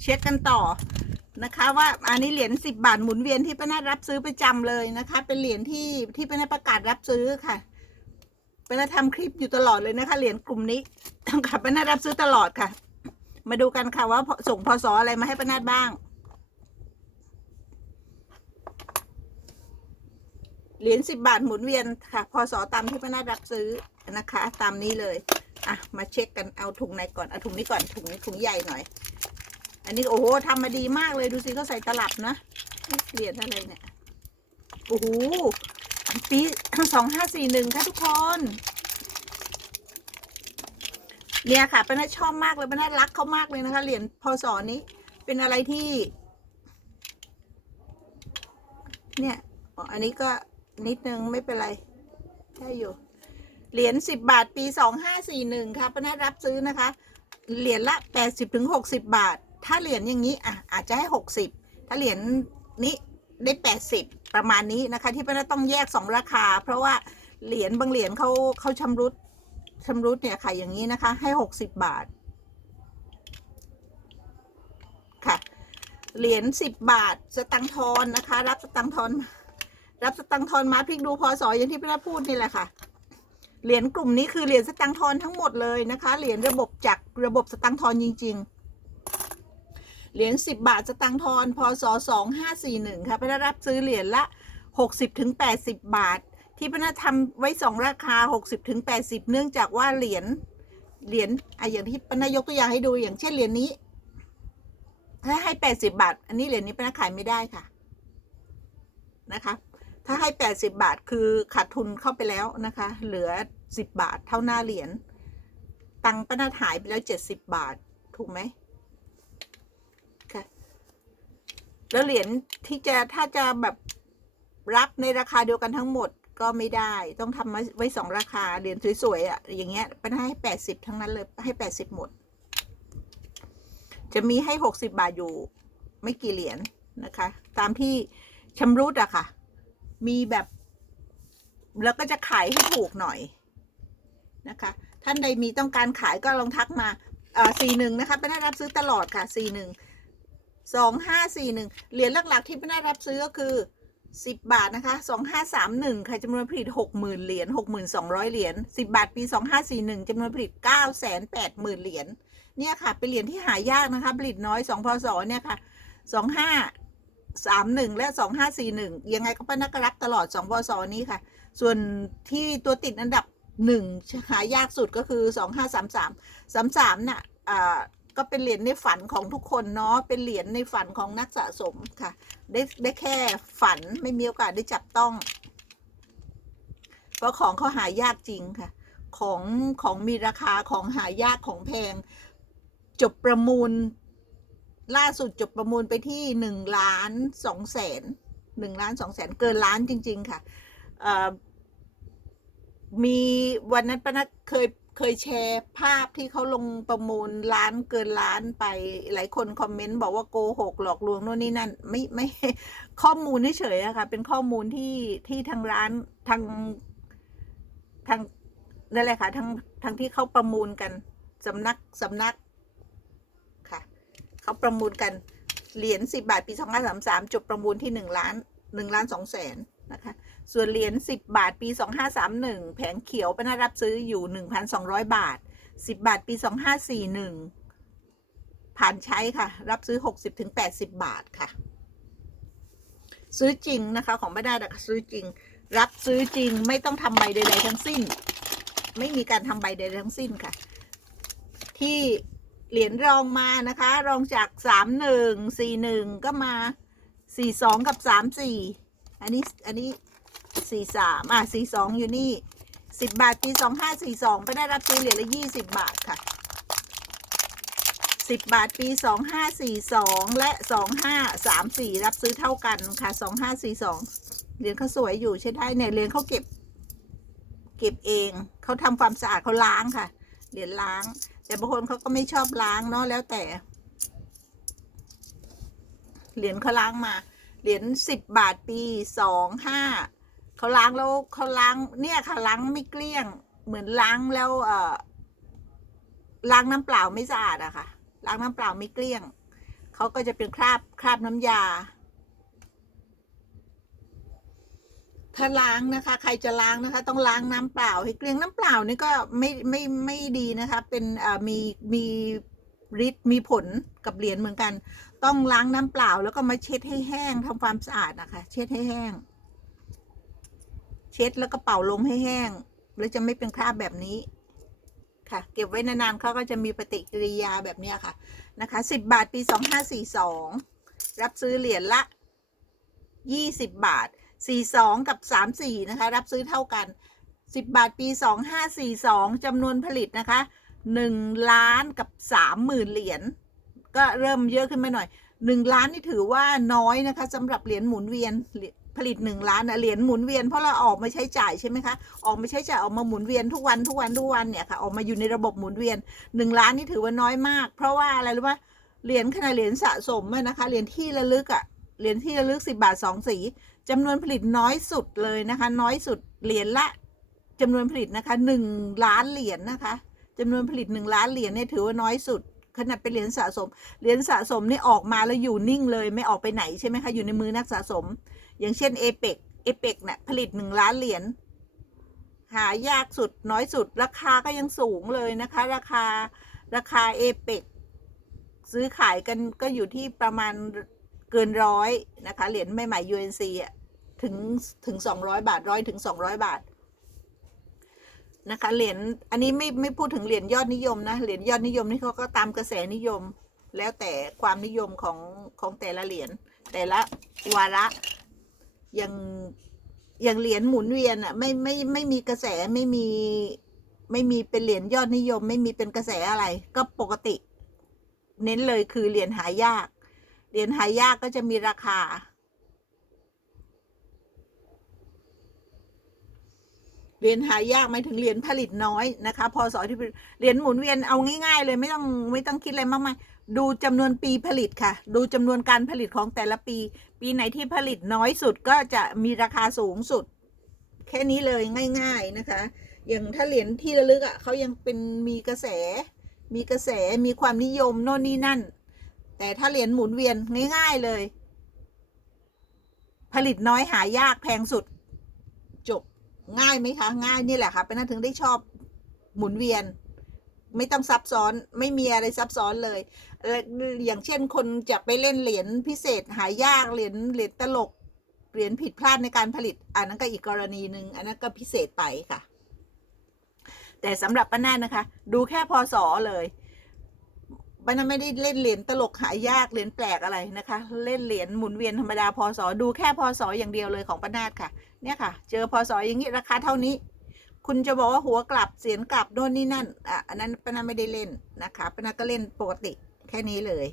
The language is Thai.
เช็คกันต่อนะคะว่าอันนี้เหรียญสิบบาทหมุนเวียนที่ป้านารับซื้อประจำเลยนะคะ เป็นเหรียญที่ที่ป้านาประกาศรับซื้อค่ะป้านาทำคลิปอยู่ตลอดเลยนะคะเหรียญกลุ่มนี้ค่ะป้านารับซื้อตลอดค่ะ มาดูกันค่ะว่าส่งพศอะไรมาให้ป้านาบ้างเหรียญสิบบาทหมุนเวียนค่ะพศตามที่ป้านารับซื้อนะคะ ตามนี้เลยอะมาเช็คกันเอาถุงไหนก่อนเอาถุงนี้ก่อนถุงนี้ถุงใหญ่หน่อย อันนี้โอ้โหทำมาดีมากเลยดูสิเขาใส่ตลับนะเหรียญอะไรเนี่ยโอ้โหปีสองห้าสี่หนึ่งค่ะทุกคนเนี่ยค่ะป้านาชอบมากเลยป้านารักเขามากเลยนะคะเหรียญพศนี้ เป็นอะไรที่ เนี่ยอันนี้ก็นิดนึงไม่เป็นไรได้อยู่เหรียญสิบบาทปีสองห้าสี่หนึ่งค่ะป้านารับซื้อนะคะ เหรียญละแปดสิบถึงหกสิบบาท ถ้าเหรียญอย่างนี้อะอาจจะให้หกสิบถ้าเหรียญนี้ได้แปดสิบประมาณนี้นะคะ ที่ป้านาต้องแยกสองราคา เพราะว่าเหรียญบางเหรียญเขาเขาชำรุดชำรุดเนี่ยค่ะอย่างนี้นะคะ ให้หกสิบบาทค่ะเหรียญสิบบาท สตังทอนนะคะ รับสตังทอนรับสตังทอนมาพลิกดูพศอย่างที่พี่นาพูดนี่แหละค่ะเหรียญกลุ่มนี้คือเหรียญสตังทอนทั้งหมดเลยนะคะเหรียญระบบจากระบบสตังทอนจริง ๆ เหรียญสิบาทสตังค์ทอนพศสองห้าสี่หนึ่งค่ะพี่นารับซื้อเหรียญละหกสิบถึงแปดสิบบาท ที่พี่นาทำไว้สองราคาหกสิบถึงแปดสิบเนื่องจากว่าเหรียญเหรียญอะอย่างที่พี่นายกตัวอย่างให้ดูอย่างเช่นเหรียญนี้ ถ้าให้แปดสิบาท อันนี้เหรียญนี้ป้านขายไม่ได้ค่ะนะคะ ถ้าให้แปดสิบาทคือขาดทุนเข้าไปแล้วนะคะ เหลือสิบบาทเท่าหน้าเหรียญตังค์ป้านาหายไปแล้วเจ็ดสิบบาท ถูกไหมค่ะ แล้วเหรียญที่จะถ้าจะแบบรับในราคาเดียวกันทั้งหมดก็ไม่ได้ต้องทำไว้สองราคาเหรียญสวยๆอะอย่างเงี้ยป้านาให้แปดสิบทั้งนั้นเลยให้แปดสิบหมด จะมีให้หกสิบาทอยู่ ไม่กี่เหรียญนะคะ ตามที่ชำรุดอะค่ะ มีแบบ แล้วก็จะขายให้ถูกหน่อยนะคะ ท่านใดมีต้องการขายก็ลองทักมาเอ่อสี่หนึ่งนะคะเป็นได้รับซื้อตลอดค่ะสี่หนึ่ง สองห้าสี่หนึ่งเหรียญหลักๆที่เป็นได้รับซื้อก็คือสิบบาทนะคะสองห้าสามหนึ่งค่ะจำนวนผลิตหกหมื่นเหรียญหกหมื่นสองร้อยเหรียญสิบบาทปีสองห้าสี่หนึ่งจำนวนผลิตเก้าแสนแปดหมื่นเหรียญเนี่ยค่ะ เป็นเหรียญที่หายากนะคะ ผลิตน้อยสองพศเนี่ยค่ะสองห้าสามหนึ่งและสองห้าสี่หนึ่งยังไงก็ป้านักรับตลอดสองพศนี้ค่ะ ส่วนที่ตัวติดอันดับหนึ่งหายากสุดก็คือสองห้าสามสามสามสามน่ะอ่า ก็เป็นเหรียญในฝันของทุกคนเนาะ เป็นเหรียญในฝันของนักสะสมค่ะ ได้ได้แค่ฝันไม่มีโอกาสได้จับต้อง เพราะของเขาหายากจริงค่ะ ของของมีราคาของหายากของแพง จบประมูล ล่าสุดจบประมูลไปที่หนึ่งล้านสองแสนหนึ่งล้านสองแสนเกินล้านจริง ๆ ค่ะมีวันนั้นปนัดเคย เคยแชร์ภาพที่เขาลงประมูลล้านเกินล้านไป หลายคนคอมเมนต์บอกว่าโกหกหลอกลวงโน่นนี่นั่น ไม่ไม่ข้อมูลเฉยๆอะค่ะ เป็นข้อมูลที่ที่ทางร้านทางทางนั่นแหละค่ะทางทางที่เขาประมูลกันสำนักสำนักค่ะเขาประมูลกันเหรียญสิบาทปีสองพันสามสามจบประมูลที่หนึ่งล้านหนึ่งล้านสองแสนนะคะ ส่วนเหรียญสิบบาทปีสองห้าสามหนึ่งแผงเขียวเป็นรับซื้ออยู่หนึ่งพันสองร้อยบาทสิบบาทปีสองห้าสี่หนึ่งผ่านใช้ค่ะ รับซื้อหกสิบถึงแปดสิบบาทค่ะ ซื้อจริงนะคะของไม่ได้แต่ซื้อจริง รับซื้อจริงไม่ต้องทำใบใดๆทั้งสิ้น ไม่มีการทำใบใดๆทั้งสิ้นค่ะ ที่เหรียญรองมานะคะ รองจากสามหนึ่งสี่หนึ่งก็มาสี่สองกับสามสี่อันนี้อันนี้ สี่สามอะสี่สองอยู่นี่สิบบาทปีสองห้าสี่สองก็ได้รับซื้อเหรียญละยี่สิบบาทค่ะสิบบาทปีสองห้าสี่สองและสองห้าสามสี่รับซื้อเท่ากันค่ะสองห้าสี่สองเหรียญเขาสวยอยู่ใช่ได้เนี่ยเหรียญเขาเก็บ เก็บเองเขาทำความสะอาดเขาล้างค่ะเหรียญล้าง แต่บางคนเขาก็ไม่ชอบล้างเนาะแล้วแต่เหรียญเขาล้างมาเหรียญสิบบาทปีสองห้า เขาล้างแล้วเขาล้างเนี่ยค่ะล้างไม่เกลี้ยง เหมือนล้างแล้วเออล้างน้ำเปล่าไม่สะอาดอะค่ะ ล้างน้ำเปล่าไม่เกลี้ยงเขาก็จะเป็นคราบคราบน้ำยา ถ้าล้างนะคะ ใครจะล้างนะคะ ต้องล้างน้ำเปล่าให้เกลี้ยงน้ำเปล่านี่ก็ไม่ไม่ไม่ดีนะคะ เป็นมีมีฤทธิ์มีผลกับเหรียญเหมือนกัน ต้องล้างน้ำเปล่า แล้วก็มาเช็ดให้แห้งทำความสะอาดนะคะ เช็ดให้แห้ง เช็ดแล้วก็เป่าลมให้แห้ง แล้วจะไม่เป็นคราบแบบนี้ค่ะ เก็บไว้นานๆเขาก็จะมีปฏิกิริยาแบบนี้ค่ะนะคะสิบบาทปีสองห้าสี่สองรับซื้อเหรียญละยี่สิบบาทสี่สองกับสามสี่นะคะ รับซื้อเท่ากันสิบบาทปีสองห้าสี่สองจำนวนผลิตนะคะหนึ่งล้านกับสามหมื่นเหรียญก็เริ่มเยอะขึ้นมาหน่อยหนึ่งล้านนี่ถือว่าน้อยนะคะสำหรับเหรียญหมุนเวียน ผลิตหนึ่งล้านเหรียญหมุนเวียนเพราะเราออกมาใช้จ่ายใช่ไหมคะออกมาใช้จ่ายออกมาหมุนเวียนทุกวันทุกวันทุกวันเนี่ยค่ะออกมาอยู่ในระบบหมุนเวียนหนึ่งล้านนี่ถือว่าน้อยมาก เพราะว่าอะไรรู้ป่ะเหรียญขนาดเหรียญสะสมนะคะเหรียญที่ระลึกอะเหรียญที่ระลึกสิบาทสองสีจำนวนผลิตน้อยสุดเลยนะคะ น้อยสุดเหรียญละจำนวนผลิตนะคะหนึ่งล้านเหรียญนะคะจำนวนผลิตหนึ่งล้านเหรียญเนี่ยถือว่าน้อยสุดขนาดเป็นเหรียญสะสม เหรียญสะสมนี่ออกมาแล้วอยู่นิ่งเลยไม่ออกไปไหนใช่ไหมคะอยู่ในมือนักสะสม อย่างเช่นเอเปกเอเปกเนี่ยผลิตหนึ่งล้านเหรียญหายากสุดน้อยสุด ราคาก็ยังสูงเลยนะคะ ราคาราคาเอเปกซื้อขายกันก็อยู่ที่ประมาณเกินร้อยนะคะ เหรียญใหม่ๆ UNC อะถึงถึงสองร้อยบาทร้อยถึงสองร้อยบาทนะคะเหรียญอันนี้ไม่ไม่พูดถึงเหรียญยอดนิยมนะเหรียญยอดนิยมนี่เขาก็ตามกระแสนิยม แล้วแต่ความนิยมของของแต่ละเหรียญแต่ละวาระ อย่างอย่างเหรียญหมุนเวียนอะไม่ไม่ไม่มีกระแสไม่มี ไม่มีเป็นเหรียญยอดนิยม ไม่มีเป็นกระแสอะไร ก็ปกติ เน้นเลยคือเหรียญหายาก เหรียญหายากก็จะมีราคา เหรียญหายากหมายถึงเหรียญผลิตน้อยนะคะพศที่เหรียญหมุนเวียนเอาง่าย ๆ เลยไม่ต้องไม่ต้องคิดอะไรมากมาย ดูจำนวนปีผลิตค่ะ ดูจำนวนการผลิตของแต่ละปี ปีไหนที่ผลิตน้อยสุดก็จะมีราคาสูงสุด แค่นี้เลยง่าย ๆนะคะ อย่างถ้าเหรียญที่ระลึกอะเขายังเป็นมีกระแส มีกระแสมีความนิยมโน่นนี่นั่น แต่ถ้าเหรียญหมุนเวียนง่าย ๆเลย ผลิตน้อยหายากแพงสุด จบง่ายไหมคะ ง่ายนี่แหละค่ะเป็นนั่นถึงได้ชอบหมุนเวียน ไม่ต้องซับซ้อนไม่มีอะไรซับซ้อนเลยอย่างเช่นคนจะไปเล่นเหรียญพิเศษหายากเหรียญเหรียญตลกเหรียญผิดพลาดในการผลิต อันนั้นก็อีกกรณีหนึ่งอันนั้นก็พิเศษไปค่ะ แต่สำหรับป้าแน่นะคะ ดูแค่พศเลยป้าแน่ไม่ได้เล่นเหรียญตลกหายากเหรียญแปลกอะไรนะคะ เล่นเหรียญหมุนเวียนธรรมดาพศดูแค่พศอย่างเดียวเลยของป้านาค่ะ เนี่ยค่ะ เจอพศอย่างนี้ราคาเท่านี้ คุณจะบอกว่าหัวกลับเสียงกลับโน่นนี่นั่นอะอันนั้นป้านาไม่ได้เล่นนะคะป้านาก็เล่นปกติแค่นี้เลย